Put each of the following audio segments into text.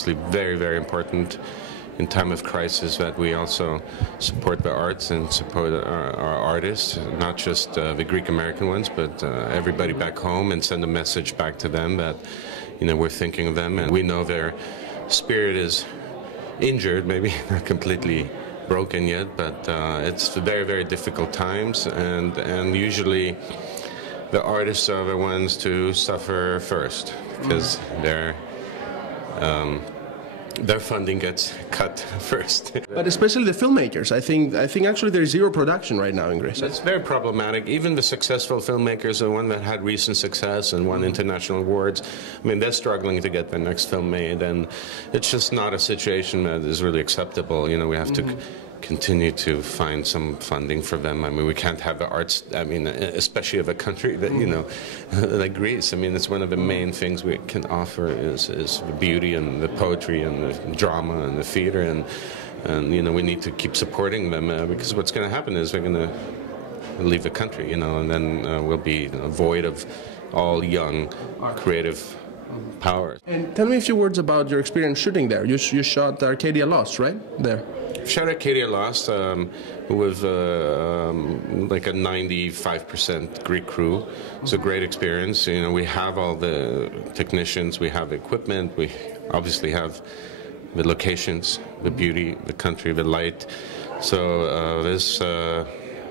obviously very, very important in time of crisis that we also support the arts and support our artists, not just the Greek-American ones, but everybody back home, and send a message back to them that, we're thinking of them, and we know their spirit is injured, maybe not completely broken yet, but it's very, very difficult times, and usually the artists are the ones to suffer first, because their funding gets cut first. But especially the filmmakers. I think actually there's zero production right now in Greece. That's very problematic. Even the successful filmmakers, the one that had recent success and won international awards, they're struggling to get their next film made, and it's just not a situation that is really acceptable. We have to continue to find some funding for them. We can't have the arts, especially of a country that, like Greece. It's one of the main things we can offer is the beauty and the poetry and the drama and the theater, and we need to keep supporting them, because what's going to happen is they're going to leave the country, and then we'll be void of all young, creative power. And tell me a few words about your experience shooting there. You shot Arcadia Lost, right? There. Shot Arcadia Lost with like a 95% Greek crew. It's a great experience. We have all the technicians, we have equipment, we obviously have the locations, the beauty, the country, the light. So there's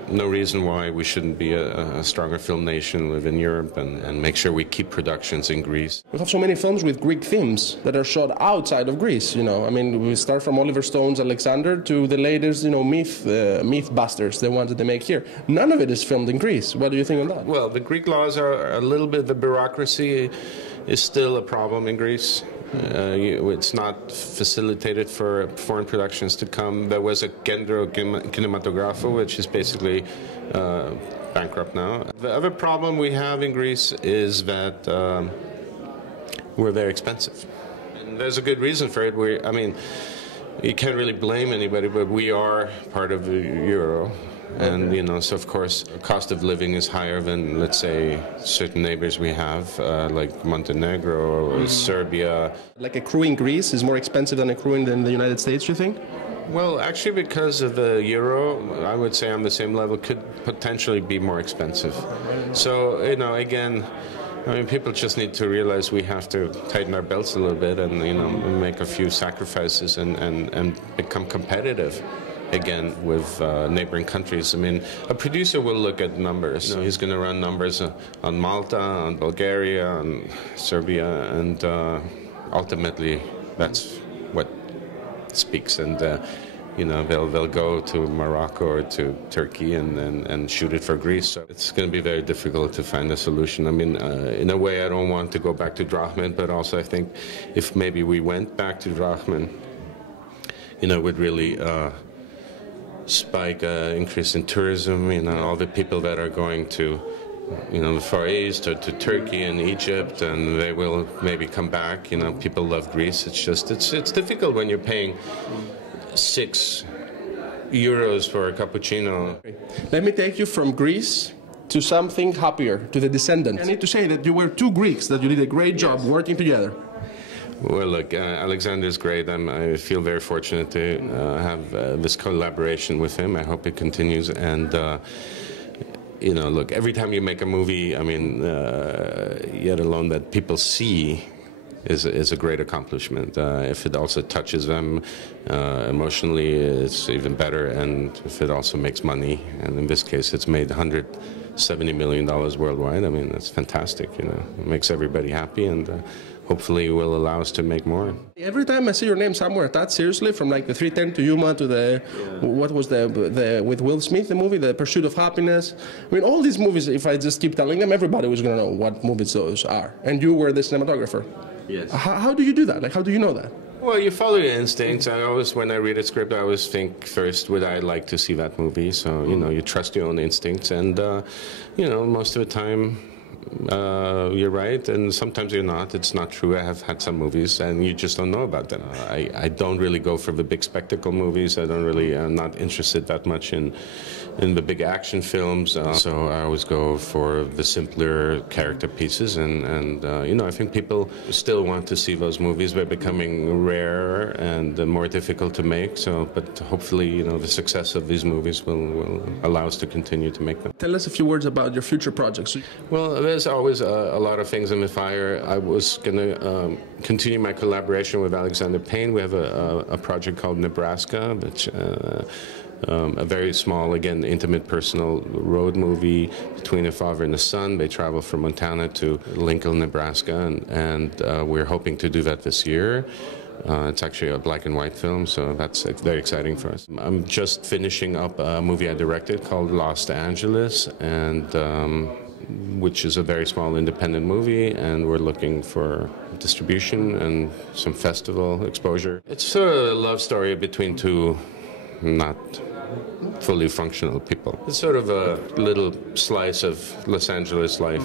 no reason why we shouldn't be a stronger film nation within Europe and make sure we keep productions in Greece. We have so many films with Greek themes that are shot outside of Greece, we start from Oliver Stone's Alexander to the latest, Mythbusters, the ones that they make here. None of it is filmed in Greece. What do you think of that? Well, the Greek laws are a little bit, the bureaucracy is still a problem in Greece. It's not facilitated for foreign productions to come. There was a Kendro Kinematografo, which is basically bankrupt now. The other problem we have in Greece is that we're very expensive. And there's a good reason for it. You can't really blame anybody, but we are part of the euro. And, so of course, the cost of living is higher than, let's say, certain neighbors we have, like Montenegro or Serbia. Like a crew in Greece is more expensive than a crew in the United States, you think? Well, actually, because of the euro, I would say on the same level could potentially be more expensive. So, again, people just need to realize we have to tighten our belts a little bit and, make a few sacrifices and become competitive again with neighboring countries. A producer will look at numbers. He's going to run numbers on Malta, on Bulgaria, on Serbia, and ultimately that's what speaks. And they'll go to Morocco or to Turkey and shoot it for Greece. So it's going to be very difficult to find a solution. In a way, I don't want to go back to drachman, but also I think if maybe we went back to drachman, it would really spike increase in tourism, all the people that are going to, the Far East or to Turkey and Egypt, and they will maybe come back. People love Greece. It's just, it's difficult when you're paying €6 for a cappuccino. Let me take you from Greece to something happier, to The Descendants. I need to say that you were two Greeks, that you did a great job working together. Well, look, Alexander's great. I feel very fortunate to have this collaboration with him. I hope it continues. And, look, every time you make a movie, yet alone that people see is a great accomplishment. If it also touches them emotionally, it's even better. And if it also makes money, and in this case, it's made $170 million worldwide. That's fantastic. It makes everybody happy, and hopefully will allow us to make more. Every time I see your name somewhere attached, seriously, from like the 3:10 to Yuma to the, what was the with Will Smith, the movie, The Pursuit of Happiness. All these movies, if I just keep telling them, everybody was going to know what movies those are. And you were the cinematographer. Yes. How do you do that? How do you know that? Well, you follow your instincts. When I read a script, I always think first, would I like to see that movie? So, you trust your own instincts. And, most of the time, you're right, and sometimes you're not. It's not true. I have had some movies, and you just don't know about them. I don't really go for the big spectacle movies. I'm not interested that much in the big action films. So I always go for the simpler character pieces, and I think people still want to see those movies. They're becoming rarer and more difficult to make. But hopefully, the success of these movies will allow us to continue to make them. Tell us a few words about your future projects. Well, there's always a lot of things in the fire. I was going to continue my collaboration with Alexander Payne. We have a project called Nebraska, which a very small, again, intimate, personal road movie between a father and a son. They travel from Montana to Lincoln, Nebraska, and we're hoping to do that this year. It's actually a black and white film, so that's very exciting for us. I'm just finishing up a movie I directed called Los Angeles, and which is a very small independent movie, and we're looking for distribution and some festival exposure. It's sort of a love story between two not fully functional people. It's sort of a little slice of Los Angeles life.